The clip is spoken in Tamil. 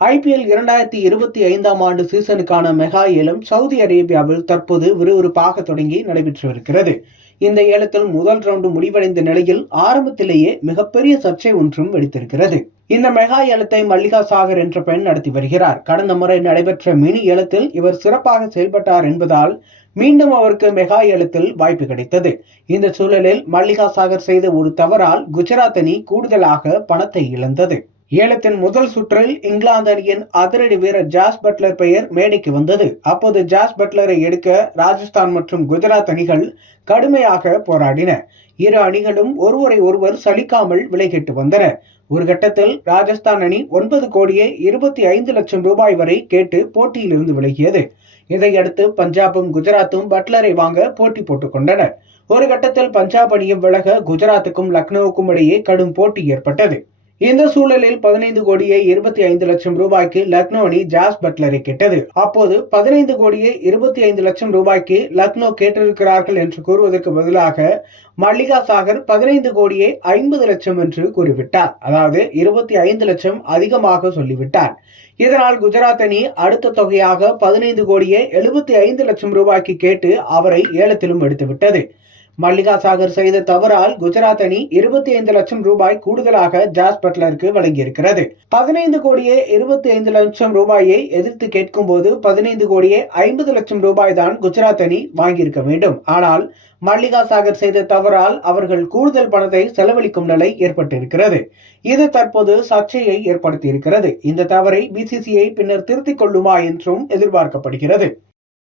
IPL 2025ஆம் ஆண்டு சீசனுக்கான மெகா ஏலம் சவுதி அரேபியாவில் தற்போது விறுவிறுப்பாக தொடங்கி நடைபெற்று வருகிறது. இந்த ஏலத்தில் முதல் ரவுண்டு முடிவடைந்த நிலையில் ஆரம்பத்திலேயே மிகப்பெரிய சர்ச்சை ஒன்றும் வெடித்திருக்கிறது. இந்த மெகா ஏலத்தை மல்லிகா சாகர் என்ற பெண் நடத்தி வருகிறார். கடந்த முறை நடைபெற்ற மினி ஏலத்தில் இவர் சிறப்பாக செயல்பட்டார் என்பதால் மீண்டும் அவருக்கு மெகா ஏலத்தில் வாய்ப்பு கிடைத்தது. இந்த சூழலில் மல்லிகா சாகர் செய்த ஒரு தவறால் குஜராத் அணி கூடுதலாக பணத்தை இழந்தது. ஏலத்தின் முதல் சுற்றில் இங்கிலாந்து அணியின் அதிரடி வீரர் ஜாஸ் பட்லர் பெயர் மேடைக்கு வந்தது. அப்போது ஜாஸ் பட்லரை எடுக்க ராஜஸ்தான் மற்றும் குஜராத் அணிகள் கடுமையாக போராடின. இரு அணிகளும் ஒருவரை ஒருவர் சலிக்காமல் விலை கேட்டு வந்தன. ஒரு கட்டத்தில் ராஜஸ்தான் அணி 9,25,00,000 ரூபாய் வரை கேட்டு போட்டியிலிருந்து விலகியது. இதையடுத்து பஞ்சாபும் குஜராத்தும் பட்லரை வாங்க போட்டி போட்டுக் கொண்டனர். ஒரு கட்டத்தில் பஞ்சாப் அணியும் விலக குஜராத்துக்கும் லக்னோவுக்கும் இடையே கடும் போட்டி ஏற்பட்டது. இந்த சூழலில் 15,25,00,000 ரூபாய்க்கு லக்னோ அணி ஜாஸ் பட்லரை கேட்டது. அப்போது 15,25,00,000 ரூபாய்க்கு லக்னோ கேட்டிருக்கிறார்கள் என்று கூறுவதற்கு பதிலாக மல்லிகா சாகர் 15,50,00,000 என்று கூறிவிட்டார். அதாவது 25 லட்சம் அதிகமாக சொல்லிவிட்டார். இதனால் குஜராத் அணி அடுத்த தொகையாக 15,75,00,000 ரூபாய்க்கு கேட்டு அவரை ஏலத்திலும் எடுத்துவிட்டது. மல்லிகா சாகர் செய்த தவறால் குஜராத் அணி 25 லட்சம் ரூபாய் கூடுதலாக ஜாஸ் பட்லருக்கு வழங்கியிருக்கிறது. 15,25,00,000 ரூபாயை எதிர்த்து கேட்கும் போது 15,50,00,000 ரூபாய் தான் குஜராத் அணி வாங்கியிருக்க வேண்டும். ஆனால் மல்லிகா சாகர் செய்த தவறால் அவர்கள் கூடுதல் பணத்தை செலவழிக்கும் நிலை ஏற்பட்டிருக்கிறது. இது தற்போது சர்ச்சையை ஏற்படுத்தியிருக்கிறது. இந்த தவறை BCCI பின்னர் திருத்திக் கொள்ளுமா என்றும் எதிர்பார்க்கப்படுகிறது.